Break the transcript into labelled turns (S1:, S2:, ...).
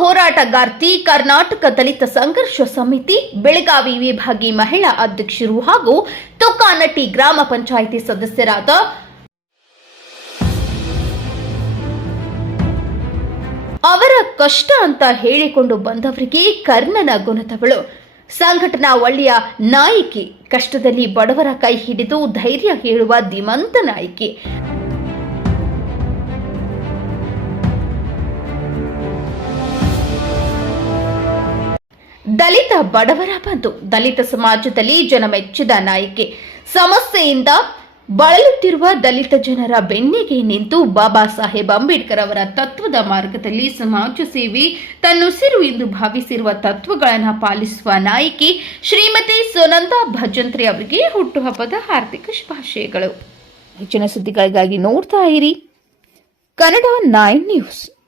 S1: ಹೋರಾಟಗಾರ್ತಿ ಕರ್ನಾಟಕ ದಲಿತ ಸಂಘರ್ಷ ಸಮಿತಿ, ಬೆಳಗಾವಿ ವಿಭಾಗಿ ಮಹಿಳಾ ಅಧ್ಯಕ್ಷರು ಹಾಗೂ ತುಕಾನಟ್ಟಿ ಗ್ರಾಮ ಪಂಚಾಯಿತಿ ಸದಸ್ಯರಾದ ಅವರ ಕಷ್ಟ ಅಂತ ಹೇಳಿಕೊಂಡು ಬಂದವರಿಗೆ ಕರ್ಣನ ಗುಣತಗಳು ಸಂಘಟನಾ ಒಳ್ಳೆಯ ನಾಯಕಿ, ಕಷ್ಟದಲ್ಲಿ ಬಡವರ ಕೈ ಹಿಡಿದು ಧೈರ್ಯ ಹೇಳುವ ದಿಮಂತ ನಾಯಕಿ. ದಲಿತ ಬಡವರ ಬಂಧು ದಲಿತ ಸಮಾಜದಲ್ಲಿ ಜನಮೆಚ್ಚಿದ ನಾಯಕಿ. ಸಮಸ್ಯೆಯಿಂದ ಬಳಲುತ್ತಿರುವ ದಲಿತ ಜನರ ಬೆನ್ನಿಗೆ ನಿಂತು ಬಾಬಾ ಸಾಹೇಬ್ ಅಂಬೇಡ್ಕರ್ ಅವರ ತತ್ವದ ಮಾರ್ಗದಲ್ಲಿ ಸಮಾಜ ಸೇವೆ ತನ್ನುಸಿರು ಎಂದು ಭಾವಿಸಿರುವ ತತ್ವಗಳನ್ನು ಪಾಲಿಸುವ ನಾಯಕಿ ಶ್ರೀಮತಿ ಸುನಂದಾ ಭಜಂತ್ರಿ ಅವರಿಗೆ ಹುಟ್ಟುಹಬ್ಬದ ಹಾರ್ದಿಕ ಶುಭಾಶಯಗಳು. ಹೆಚ್ಚಿನ ಸುದ್ದಿಗಳಿಗಾಗಿ ನೋಡ್ತಾ ಇರಿ. Kannada nine news.